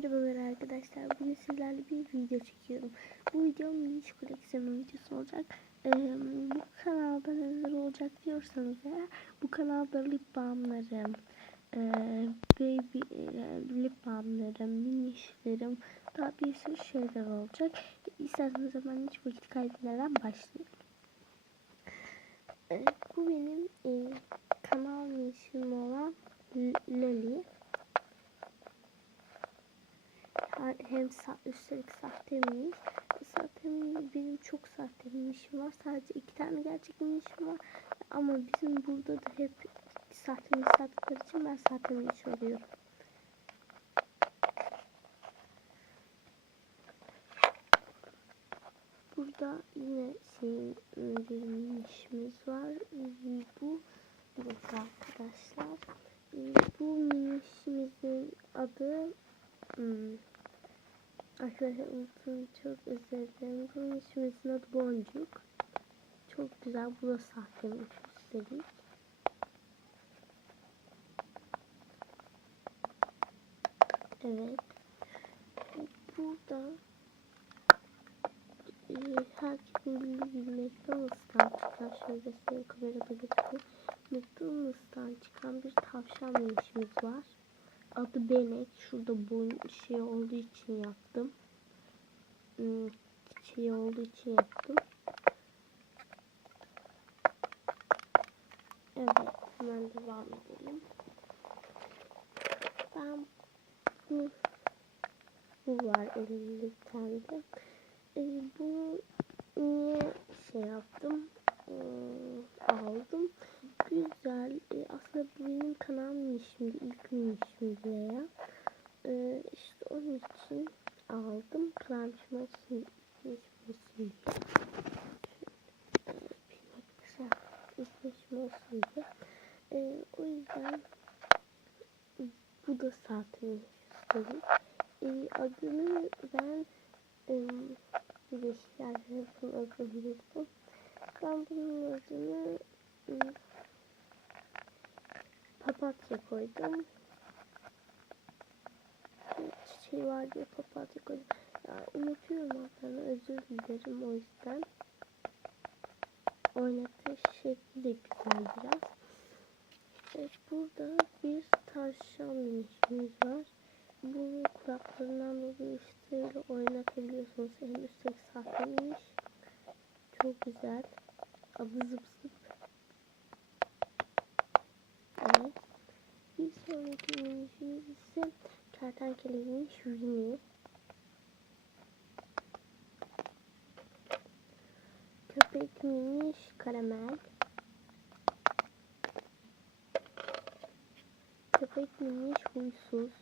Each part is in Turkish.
Merhabalar arkadaşlar. Bugün sizlerle bir video çekiyorum. Bu video miniş koleksiyonu videosu olacak. Ee, bu kanalda neler olacak diyorsanız eğer bu kanalda lip balmlarım, e, baby e, lip balmlarım, minişlerim daha bir sürü şeyler olacak. İsterseniz hemen hiç vakit kaybetmeden başlayalım. Ee, bu benim e, kanal minişim olan L- Hem sa üstelik sahteymiş. Sahte benim çok sahte minişim var. Sadece iki tane gerçek minişim var. Ama bizim burada da hep sahte miniş sattıkları için ben sahte miniş alıyorum. Burada yine şeyin bir minişimiz var. Bu bir dakika arkadaşlar. Bu minişimizin adı Arkadaşlar unuttum çok özür. Bunun ismimizin adı Boncuk. Çok güzel. Bu da sahteymiş üstelik. Evet. Burada e, herkesin bildiği gibi McDonald's'tan çıkan şöyle göstereyim kamerada göstereyim. McDonald's'tan çıkan bir tavşan minişimiz var. Adı Benek. Şurada bu şey olduğu için yaptım. Hmm, şey olduğu için yaptım. Evet. Hemen devam edelim. Ben bu, bu var elimde bir tane de. Ee, niye şey yaptım? Ee, aldım. Güzel. Ee, aslında bu benim kanalım şimdi ilk minişimdi ya. Ee, işte onun için aldım. Arkadaşlar ismim olsun diye. Ee, o yüzden bu da saatini istedim. Ee, adını ben e, bir de yani bunun adını bildim. Ben bunun adını e, papatya koydum. Çiçeği var diye papatya koydum. Ya unutuyorum adlarını özür dilerim o yüzden. Oynatış şekli de güzel biraz. Evet burada bir tavşan minişimiz var. Bunu kulaklarından dolayı işte oynatabiliyorsunuz. En üstteki sahte miniş. Çok güzel. Adı zıp zıp. Evet. Bir sonraki minişimiz ise catar aquele lixozinho. Capetinhos caramelo. Capetinhos com suco.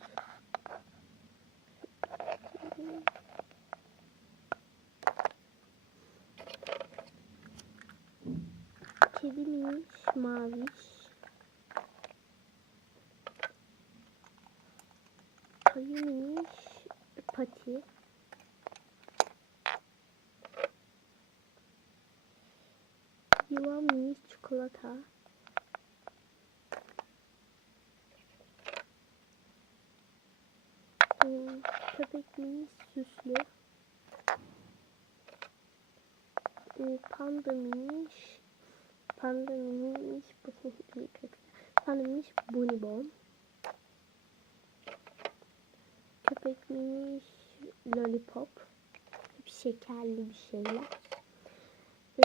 Kediminhos mavis. Miniş pati. Miniş çikolata. Hmm, Köpek miniş süslü. Ee, Panda miniş. Panda miniş. Panda miniş bonibon. Köpek miniş lollipop. Hep şekerli bir şeyler.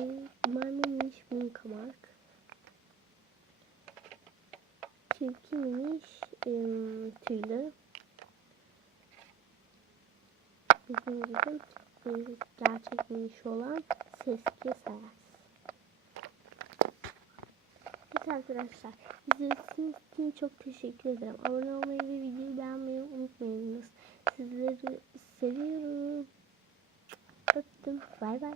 Ee, maymun miniş minkamark. Tilki miniş ım, tüylü. Bizim gibi e, gerçek miniş olan Seski Sayas. Evet arkadaşlar izlediğiniz için çok teşekkür ederim. Abone olmayı ve videoyu beğenmeyi. Sizleri seviyorum. Öptüm. Bay bay.